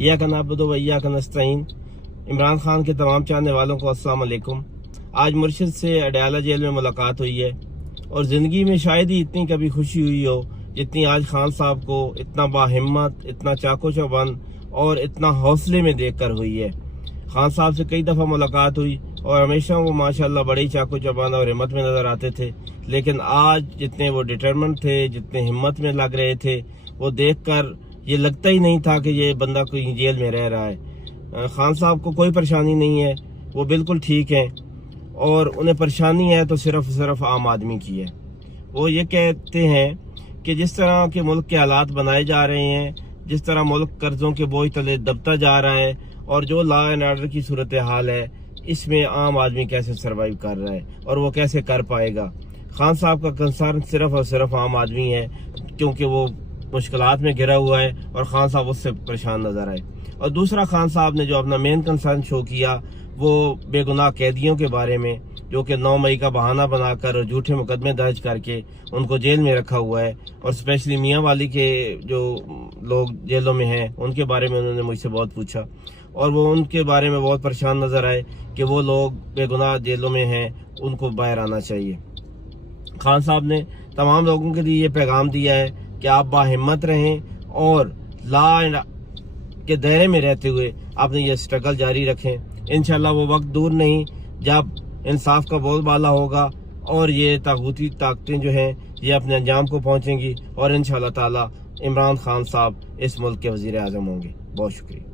इय्याका नअबुदु व इय्याका नस्तईन। इमरान खान के तमाम चाहने वालों को अस्सलाम वालेकुम। आज मुर्शिद से अडयाला जेल में मुलाकात हुई है और ज़िंदगी में शायद ही इतनी कभी खुशी हुई हो जितनी आज खान साहब को इतना बाहिम्मत, इतना चाको चौबंद और इतना हौसले में देखकर हुई है। खान साहब से कई दफ़ा मुलाकात हुई और हमेशा वो माशाल्लाह बड़े ही चाको चौबंद और हिम्मत में नज़र आते थे, लेकिन आज जितने वो डिटरमेंट थे, जितने हिम्मत में लग रहे थे, वो देखकर ये लगता ही नहीं था कि ये बंदा कोई जेल में रह रहा है। खान साहब को कोई परेशानी नहीं है, वो बिल्कुल ठीक हैं और उन्हें परेशानी है तो सिर्फ आम आदमी की है। वो ये कहते हैं कि जिस तरह के मुल्क के हालात बनाए जा रहे हैं, जिस तरह मुल्क कर्जों के बोझ तले दबता जा रहा है और जो लॉ एंड ऑर्डर की सूरत हाल है, इसमें आम आदमी कैसे सरवाइव कर रहा है और वो कैसे कर पाएगा। खान साहब का कंसर्न सिर्फ और सिर्फ आम आदमी है, क्योंकि वो मुश्किलात में घिरा हुआ है और खान साहब उससे परेशान नजर आए। और दूसरा, खान साहब ने जो अपना मेन कंसर्न शो किया वो बेगुनाह कैदियों के बारे में, जो कि 9 मई का बहाना बनाकर और झूठे मुकदमे दर्ज करके उनको जेल में रखा हुआ है। और स्पेशली मियाँ वाली के जो लोग जेलों में हैं उनके बारे में उन्होंने मुझसे बहुत पूछा और वो उनके बारे में बहुत परेशान नजर आए कि वो लोग बेगुनाह जेलों में हैं, उनको बाहर आना चाहिए। खान साहब ने तमाम लोगों के लिए ये पैगाम दिया है कि आप बाहिम्मत रहें और लॉ के दायरे में रहते हुए आपने ये स्ट्रगल जारी रखें। इंशाल्लाह वो वक्त दूर नहीं जब इंसाफ का बोलबाला होगा और ये तागूती ताकतें जो हैं ये अपने अंजाम को पहुंचेंगी और इंशाल्लाह ताला इमरान खान साहब इस मुल्क के वजीर आज़म होंगे। बहुत शुक्रिया।